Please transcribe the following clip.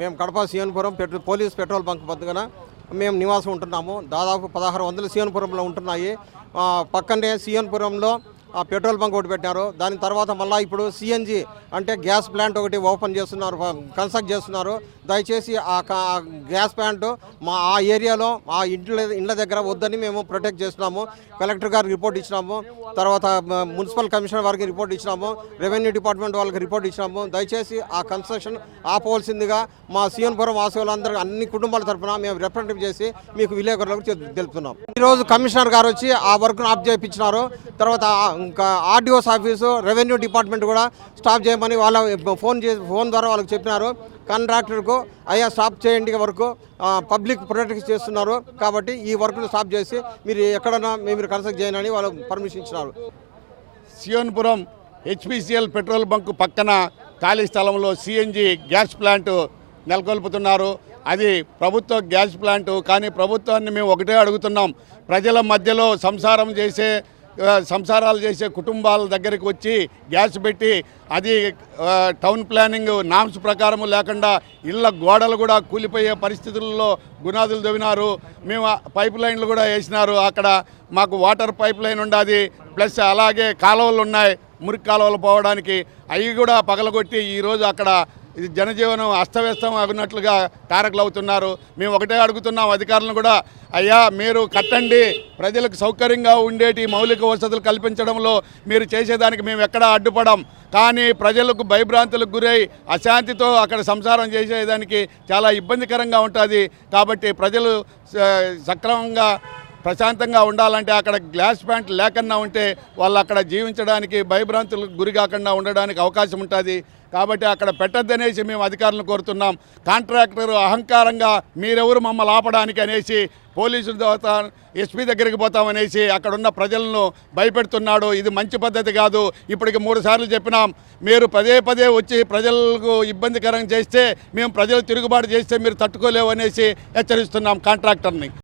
మేము Kadapa CNPuram petrol police petrol bunk పక్కన మేము నివాసం ఉంటున్నాము. దాదాపు పదహారు వందలు సీఎన్పురంలో ఉంటున్నాయి. పక్కనే సీఎన్పురంలో పెట్రోల్ బంక్ ఒకటి పెట్టారు దాని తర్వాత మళ్ళీ ఇప్పుడు సిఎన్జి అంటే గ్యాస్ ప్లాంట్ ఒకటి ఓపెన్ చేస్తున్నారు కన్స్ట్రక్ట్ చేస్తున్నారు. దయచేసి ఆ గ్యాస్ ప్లాంట్ మా ఆ ఏరియాలో ఆ ఇంట్ల ఇండ్ల దగ్గర వద్దని మేము ప్రొటెక్ట్ చేస్తున్నాము. కలెక్టర్ గారికి రిపోర్ట్ ఇచ్చినాము. తర్వాత మున్సిపల్ కమిషనర్ వారికి రిపోర్ట్ ఇచ్చినాము. రెవెన్యూ డిపార్ట్మెంట్ వాళ్ళకి రిపోర్ట్ ఇచ్చినాము. దయచేసి ఆ కన్స్ట్రక్షన్ ఆపవలసిందిగా మా సీఎన్పురం వాసులందరూ అన్ని కుటుంబాల తరఫున మేము రిప్రజెంటేటివ్ చేసి మీకు విలేకరులకు తెలుపుతున్నాం. ఈరోజు కమిషనర్ గారు వచ్చి ఆ వర్క్ను ఆఫ్ చేయించినారు తర్వాత ఇంకా ఆర్డీఓస్ ఆఫీసు రెవెన్యూ డిపార్ట్మెంట్ కూడా స్టాప్ చేయమని వాళ్ళ ఫోన్ చేసి ఫోన్ ద్వారా వాళ్ళకి చెప్పినారు. కాంట్రాక్టర్కు అయ్యా స్టాప్ చేయండి వరకు పబ్లిక్ ప్రొటెక్ట్ చేస్తున్నారు కాబట్టి ఈ వర్క్ను స్టాప్ చేసి మీరు ఎక్కడన్నా మీరు కన్సల్ట్ చేయనని వాళ్ళు పర్మిషన్ ఇచ్చినారు. సియోన్పురం హెచ్పిసిఎల్ పెట్రోల్ బంక్ పక్కన ఖాళీ స్థలంలో సిఎన్జి గ్యాస్ ప్లాంట్ నెలకొల్పుతున్నారు. అది ప్రభుత్వ గ్యాస్ ప్లాంట్ కానీ ప్రభుత్వాన్ని మేము ఒకటే అడుగుతున్నాం. ప్రజల మధ్యలో సంసారం చేసే సంసారాలు చేసే కుటుంబాల దగ్గరికి వచ్చి గ్యాస్ పెట్టి అది టౌన్ ప్లానింగ్ నామ్స్ ప్రకారం లేకుండా ఇళ్ళ గోడలు కూడా కూలిపోయే పరిస్థితుల్లో గునాదులు దవ్వినారు మేము పైప్ లైన్లు కూడా వేసినారు. అక్కడ మాకు వాటర్ పైప్ లైన్ ఉండాది. ప్లస్ అలాగే కాలువలు ఉన్నాయి. మురికి కాలువలు పోవడానికి. అవి కూడా పగలగొట్టి ఈరోజు అక్కడ ఇది జనజీవనం అస్తవ్యస్తం అవినట్లుగా తారకులు అవుతున్నారు. మేము ఒకటే అడుగుతున్నాం అధికారులను కూడా అయ్యా మీరు కట్టండి. ప్రజలకు సౌకర్యంగా ఉండేటి మౌలిక వసతులు కల్పించడంలో మీరు చేసేదానికి మేము ఎక్కడా అడ్డుపడం. కానీ ప్రజలకు భయభ్రాంతులకు గురై అశాంతితో అక్కడ సంసారం చేసేదానికి చాలా ఇబ్బందికరంగా ఉంటుంది. కాబట్టి ప్రజలు సక్రమంగా ప్రశాంతంగా ఉండాలంటే అక్కడ గ్లాస్ ప్యాంట్ లేకుండా ఉంటే వాళ్ళు అక్కడ జీవించడానికి భయభ్రాంతులకు గురి కాకుండా ఉండడానికి అవకాశం ఉంటుంది. కాబట్టి అక్కడ పెట్టద్దనేసి మేము అధికారులను కోరుతున్నాం. కాంట్రాక్టర్ అహంకారంగా మీరెవరు మమ్మల్ని ఆపడానికి అనేసి పోలీసుల ద్వారా ఎస్పీ దగ్గరికి పోతామనేసి అక్కడున్న ప్రజలను భయపెడుతున్నాడు. ఇది మంచి పద్ధతి కాదు. ఇప్పటికి మూడు సార్లు చెప్పినాం. మీరు పదే పదే వచ్చి ప్రజలకు ఇబ్బందికరం చేస్తే మేము ప్రజలు తిరుగుబాటు చేస్తే మీరు తట్టుకోలేవు అనేసి హెచ్చరిస్తున్నాం కాంట్రాక్టర్ని.